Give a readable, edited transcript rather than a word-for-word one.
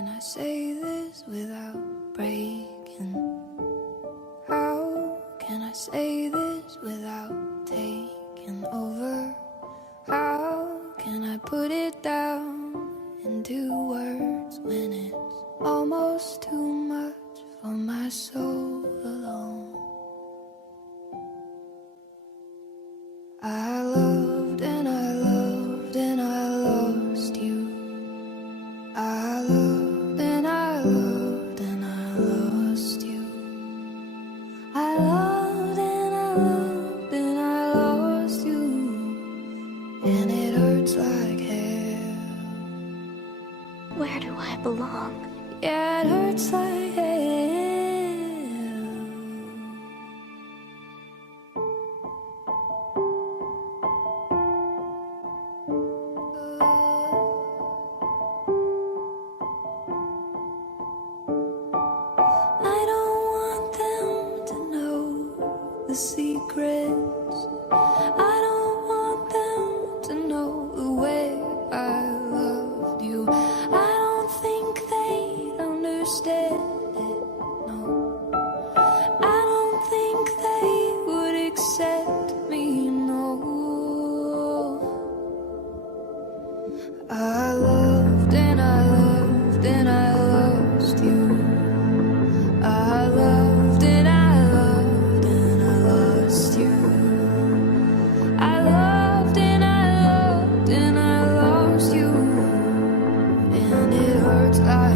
can I say this without breaking? How can I say this without taking over? How can I put it down into words when it's almost too much for my soul alone? I loved and I loved and I lost you. I loved and I loved and I lost you. I loved and I loved and I lost you. And it hurts like hell. Where do I belong? Yeah, it hurts like hell. I don't want them to know the secrets. I don't want them to know the way I loved you. I don't think they'd understand it, no. I don't think they would accept me, no. I loved and I loved and I lost you. I loved and I loved and I lost you. I loved and I loved and I lost you. And it hurts like